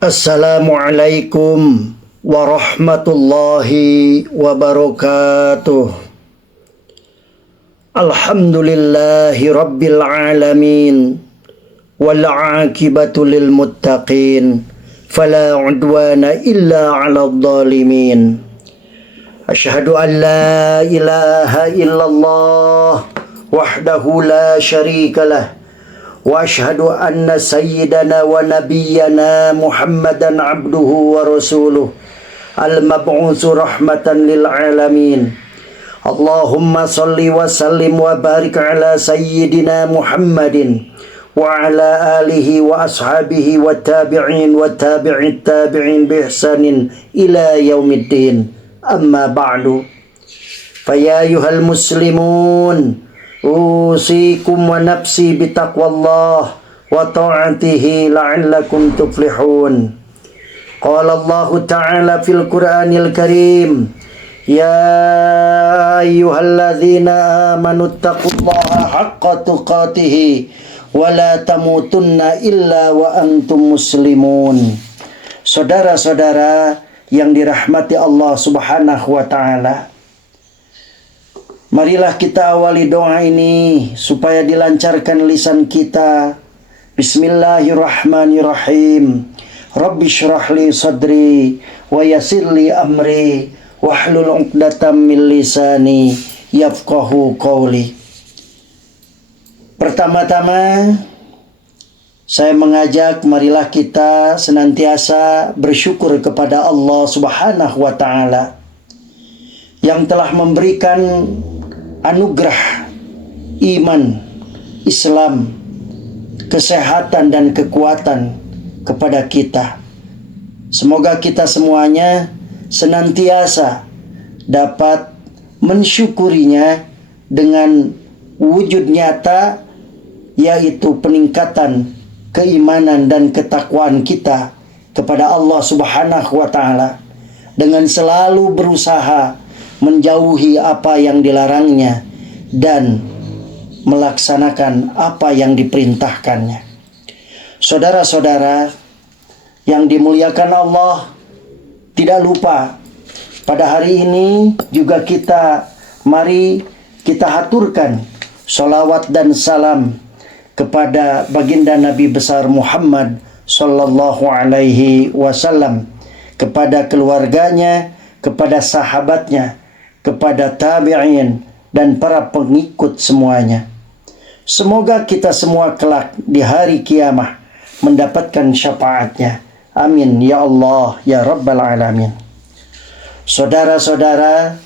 Assalamualaikum warahmatullahi wabarakatuh. Alhamdulillahi rabbil alamin wal aqibatu lil muttaqin fala udwana illa 'alal zalimin. Asyhadu an la ilaha illallah wahdahu la syarikalah wa asyhadu anna sayyidana wa nabiyyana Muhammadan abduhu wa rasuluh al-mab'utsu rahmatan lil alamin. Allahumma salli wa sallim wa barik ala sayyidina Muhammadin wa ala alihi wa ashabihi wa tabi'in wa tabi'it tabi'in bi ihsanin ila yaumiddin. Amma ba'du. Faya ayyuhal muslimun, usikum wa nafsi bitaqwallah wa ta'atihi la'allakum tuflihun. Qala Allah Ta'ala fil Qur'anil Karim, ya ayyuhalladzina amanu taqullaha haqqa tuqatih wa la tamutunna illa wa antum muslimun. Saudara-saudara yang dirahmati Allah Subhanahu wa Ta'ala, marilah kita awali doa ini supaya dilancarkan lisan kita. Bismillahirrahmanirrahim. Rabbi syrah li sadri wa yassir li amri wahlul 'uqdatam min lisani yafqahu qawli. Pertama-tama saya mengajak marilah kita senantiasa bersyukur kepada Allah Subhanahu wa Ta'ala yang telah memberikan anugerah iman, Islam, kesehatan dan kekuatan kepada kita. Semoga kita semuanya senantiasa dapat mensyukurinya dengan wujud nyata, yaitu peningkatan keimanan dan ketakwaan kita kepada Allah Subhanahu wa Ta'ala, dengan selalu berusaha menjauhi apa yang dilarangnya dan melaksanakan apa yang diperintahkannya. Saudara-saudara yang dimuliakan Allah, tidak lupa pada hari ini juga mari kita haturkan sholawat dan salam kepada baginda Nabi besar Muhammad sallallahu alaihi wasallam, kepada keluarganya, kepada sahabatnya, kepada tabi'in dan para pengikut semuanya. Semoga kita semua kelak di hari kiamah mendapatkan syafaatnya. Amin ya Allah ya Rabbal alamin. Saudara-saudara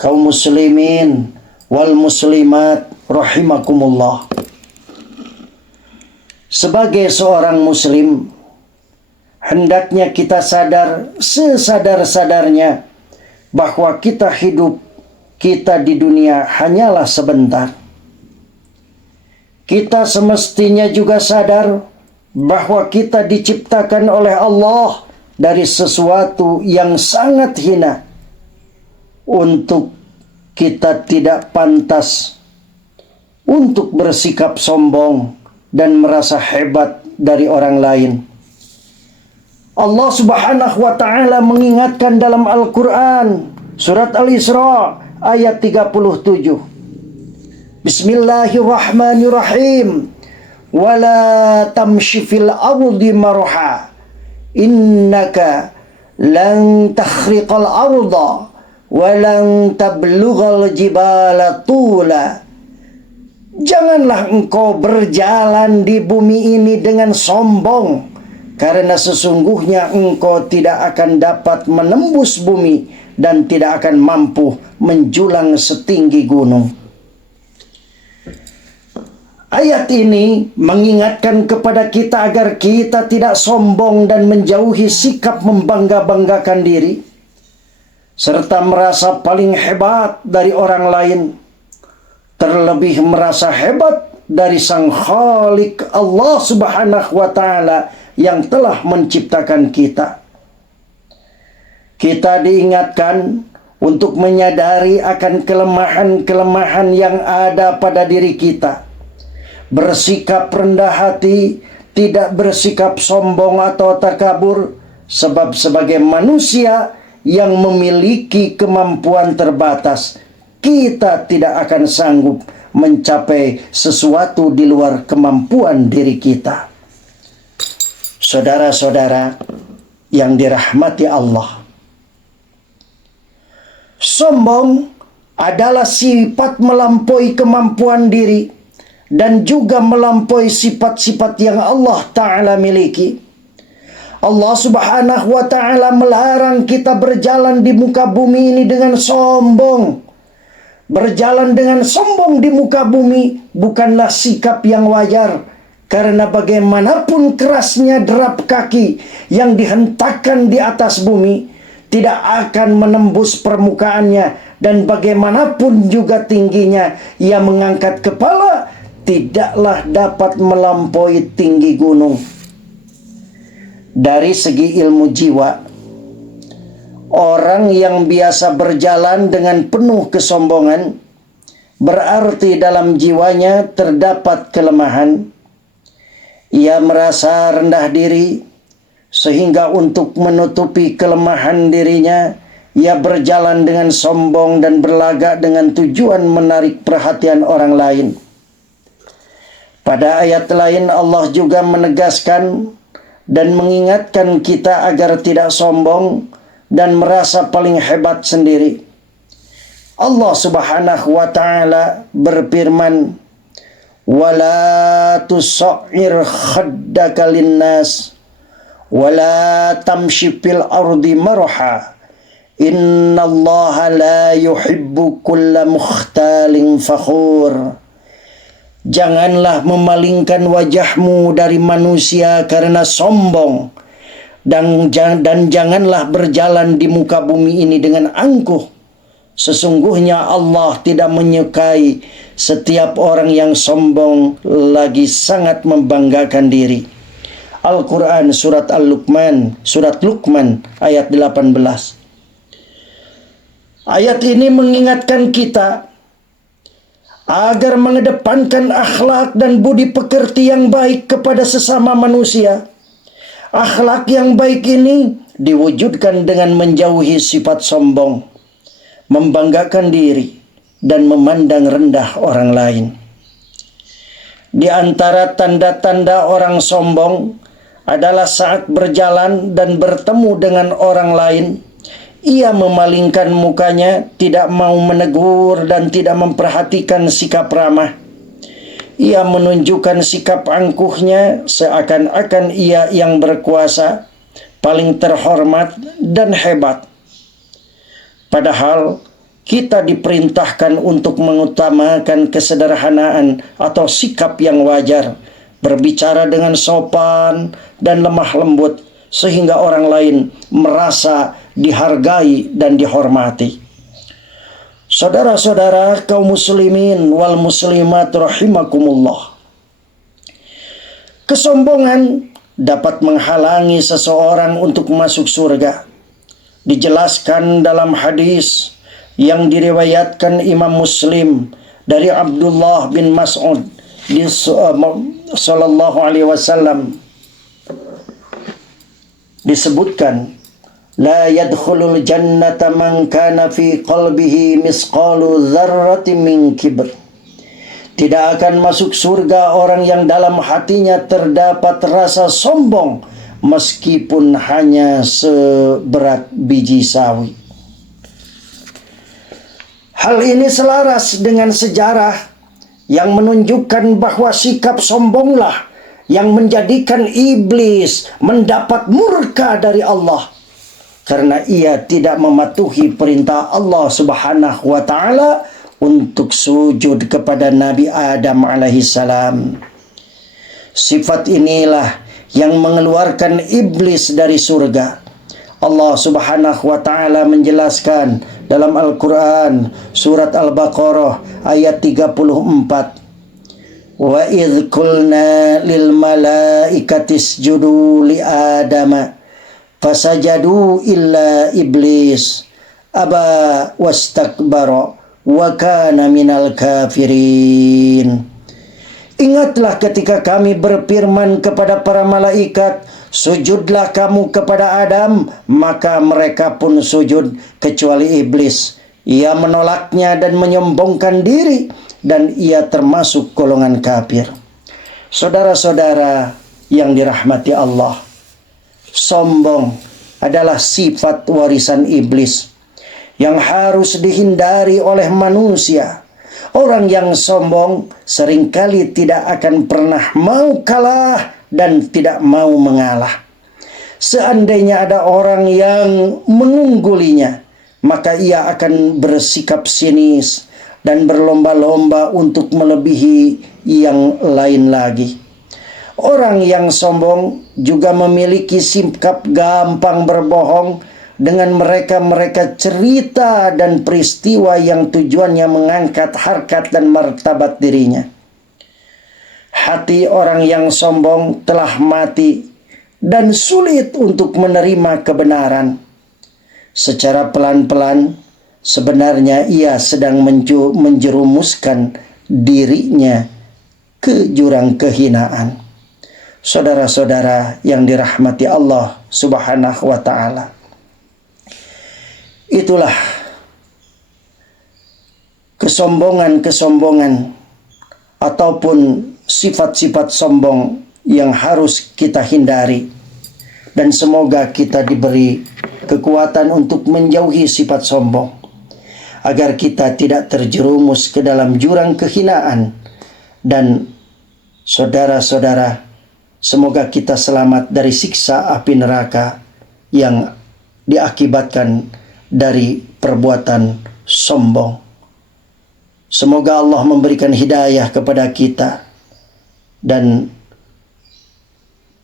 kaum muslimin wal muslimat rahimakumullah. Sebagai seorang muslim, hendaknya kita sadar sesadar-sadarnya bahwa kita di dunia hanyalah sebentar. Kita semestinya juga sadar bahwa kita diciptakan oleh Allah dari sesuatu yang sangat hina. Untuk kita tidak pantas untuk bersikap sombong dan merasa hebat dari orang lain. Allah Subhanahu wa Ta'ala mengingatkan dalam Al-Quran surat Al-Isra ayat 37. Bismillahirrahmanirrahim. Wala tamshi fil ardi marha innaka lan takhriqal arda walan tablughal jibala tula. Janganlah engkau berjalan di bumi ini dengan sombong, karena sesungguhnya engkau tidak akan dapat menembus bumi dan tidak akan mampu menjulang setinggi gunung. Ayat ini mengingatkan kepada kita agar kita tidak sombong dan menjauhi sikap membangga-banggakan diri, serta merasa paling hebat dari orang lain, terlebih merasa hebat dari Sang Khalik Allah Subhanahu wa Ta'ala yang telah menciptakan kita. Kita diingatkan untuk menyadari akan kelemahan-kelemahan yang ada pada diri kita, bersikap rendah hati, tidak bersikap sombong atau takabur, Sebab sebagai manusia yang memiliki kemampuan terbatas, kita tidak akan sanggup mencapai sesuatu di luar kemampuan diri kita. Saudara-saudara yang dirahmati Allah, sombong adalah sifat melampaui kemampuan diri dan juga melampaui sifat-sifat yang Allah Ta'ala miliki. Allah Subhanahu wa Ta'ala melarang kita berjalan di muka bumi ini dengan sombong. Berjalan dengan sombong di muka bumi bukanlah sikap yang wajar, karena bagaimanapun kerasnya derap kaki yang dihentakkan di atas bumi tidak akan menembus permukaannya, dan bagaimanapun juga tingginya ia mengangkat kepala tidaklah dapat melampaui tinggi gunung. Dari segi ilmu jiwa, orang yang biasa berjalan dengan penuh kesombongan berarti dalam jiwanya terdapat kelemahan. Ia merasa rendah diri, sehingga untuk menutupi kelemahan dirinya, ia berjalan dengan sombong dan berlagak dengan tujuan menarik perhatian orang lain. Pada ayat lain Allah juga menegaskan dan mengingatkan kita agar tidak sombong dan merasa paling hebat sendiri. Allah Subhanahu wa Ta'ala berfirman, "Wala tusa'ir khaddaka linnas wala tamshi fil ardi marha innallaha la yuhibbu kulla mukhtalin fakhur." Janganlah memalingkan wajahmu dari manusia karena sombong, dan janganlah berjalan di muka bumi ini dengan angkuh. Sesungguhnya Allah tidak menyukai setiap orang yang sombong lagi sangat membanggakan diri. Al-Quran surat Luqman ayat 18. Ayat ini mengingatkan kita agar mengedepankan akhlak dan budi pekerti yang baik kepada sesama manusia. Akhlak yang baik ini diwujudkan dengan menjauhi sifat sombong, membanggakan diri, dan memandang rendah orang lain. Di antara tanda-tanda orang sombong adalah saat berjalan dan bertemu dengan orang lain, ia memalingkan mukanya, tidak mau menegur dan tidak memperhatikan sikap ramah. Ia menunjukkan sikap angkuhnya seakan-akan ia yang berkuasa, paling terhormat dan hebat. Padahal kita diperintahkan untuk mengutamakan kesederhanaan atau sikap yang wajar, berbicara dengan sopan dan lemah lembut, sehingga orang lain merasa dihargai dan dihormati. Saudara-saudara kaum muslimin wal muslimat rahimakumullah, kesombongan dapat menghalangi seseorang untuk masuk surga. Dijelaskan dalam hadis yang diriwayatkan Imam Muslim dari Abdullah bin Mas'ud sallallahu alaihi wasallam, disebutkan, la yadkhulul jannata man kana fi qalbihi misqalu dzarratin min kibr. Tidak akan masuk surga orang yang dalam hatinya terdapat rasa sombong meskipun hanya seberat biji sawi. Hal ini selaras dengan sejarah yang menunjukkan bahwa sikap sombonglah yang menjadikan iblis mendapat murka dari Allah, karena ia tidak mematuhi perintah Allah Subhanahu wa Ta'ala untuk sujud kepada Nabi Adam alaihissalam. Sifat inilah yang mengeluarkan iblis dari surga. Allah Subhanahu wa Ta'ala menjelaskan dalam Al-Quran surat Al-Baqarah ayat 34, wa idh qulna lil malaikati isjudu li adama fasajadu illa iblis aba wastakbara wa kana minal kafirin. Ingatlah ketika kami berfirman kepada para malaikat, sujudlah kamu kepada Adam, maka mereka pun sujud kecuali iblis. Ia menolaknya dan menyombongkan diri, dan ia termasuk golongan kafir. Saudara-saudara yang dirahmati Allah, sombong adalah sifat warisan iblis yang harus dihindari oleh manusia. Orang yang sombong seringkali tidak akan pernah mau kalah dan tidak mau mengalah. Seandainya ada orang yang mengunggulinya, maka ia akan bersikap sinis dan berlomba-lomba untuk melebihi yang lain lagi. Orang yang sombong juga memiliki sikap gampang berbohong dengan mereka cerita dan peristiwa yang tujuannya mengangkat harkat dan martabat dirinya. Hati orang yang sombong telah mati dan sulit untuk menerima kebenaran. Secara pelan-pelan, sebenarnya ia sedang menjerumuskan dirinya ke jurang kehinaan. Saudara-saudara yang dirahmati Allah Subhanahu wa ta'ala, itulah kesombongan ataupun sifat-sifat sombong yang harus kita hindari. Dan semoga kita diberi kekuatan untuk menjauhi sifat sombong, agar kita tidak terjerumus ke dalam jurang kehinaan. Dan saudara-saudara, semoga kita selamat dari siksa api neraka yang diakibatkan dari perbuatan sombong. Semoga Allah memberikan hidayah kepada kita. Dan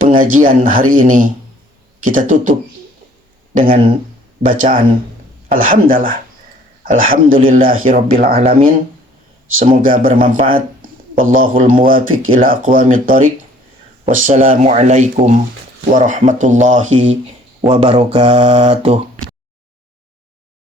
pengajian hari ini kita tutup dengan bacaan Alhamdulillahirabbil alamin. Semoga bermanfaat. Wallahul muwafiq ila aqwamit thariq. Wassalamualaikum warahmatullahi wabarakatuh.